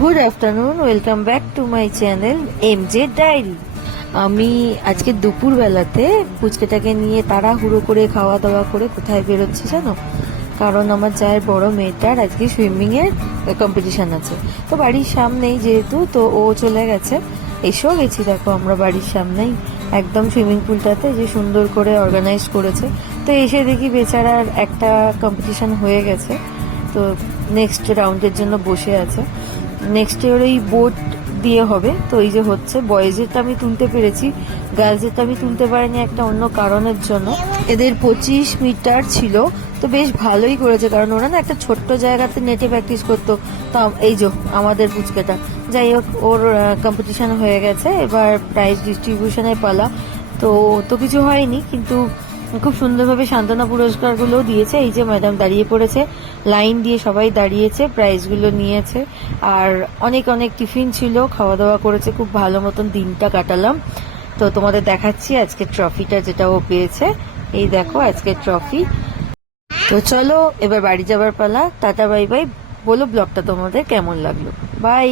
Good afternoon, welcome back to my channel MJ diary. আমি আজকে দুপুরবেলাতে পুচকেটাকে নিয়ে তাড়াহুড়ো করে খাওয়া দাওয়া করে কোথায় বেরোচ্ছি জানো? কারণ আমার জায়ের বড় মেয়েটার আজকে সুইমিং এর কম্পিটিশন আছে। তো বাড়ির সামনেই যেহেতু, তো ও চলে গেছে। এসেও গেছি, দেখো আমরা বাড়ির সামনেই একদম সুইমিং পুলটাতে যে সুন্দর করে অর্গানাইজ করেছে। তো এসে দেখি বেচারার একটা কম্পিটিশন হয়ে গেছে, তো নেক্সট রাউন্ডের জন্য বসে আছে। নেক্সট ইয়ার ওই বোট দিয়ে হবে, তো এই যে হচ্ছে। বয়েজেরটা আমি তুলতে পেরেছি, গার্লসেরটা আমি তুলতে পারিনি একটা অন্য কারণের জন্য। এদের 25 মিটার ছিল, তো বেশ ভালোই করেছে, কারণ ওরা না একটা ছোট্ট জায়গাতে নেটে প্র্যাকটিস করতো। তো এই যে আমাদের পুচকেটা, যাই হোক, ওর কম্পিটিশন হয়ে গেছে, এবার প্রাইজ ডিস্ট্রিবিউশনের পালা। তো তো কিছু হয়নি, কিন্তু খুব সুন্দরভাবে সান্ত্বনা পুরস্কারগুলো দিয়েছে। এই যে ম্যাডাম দাঁড়িয়ে পড়েছে, লাইন দিয়ে সবাই দাঁড়িয়েছে, প্রাইজগুলো নিয়েছে। আর অনেক অনেক টিফিন ছিল, খাওয়া দাওয়া করেছে, খুব ভালো মতন দিনটা কাটালাম। তো তোমাদের দেখাচ্ছি আজকে ট্রফিটা যেটা ও পেয়েছে। এই দেখো আজকের ট্রফি। তো চলো এবার বাড়ি যাবার পালা। Tata bye bye. বলো ব্লগটা তোমাদের কেমন লাগলো। বাই।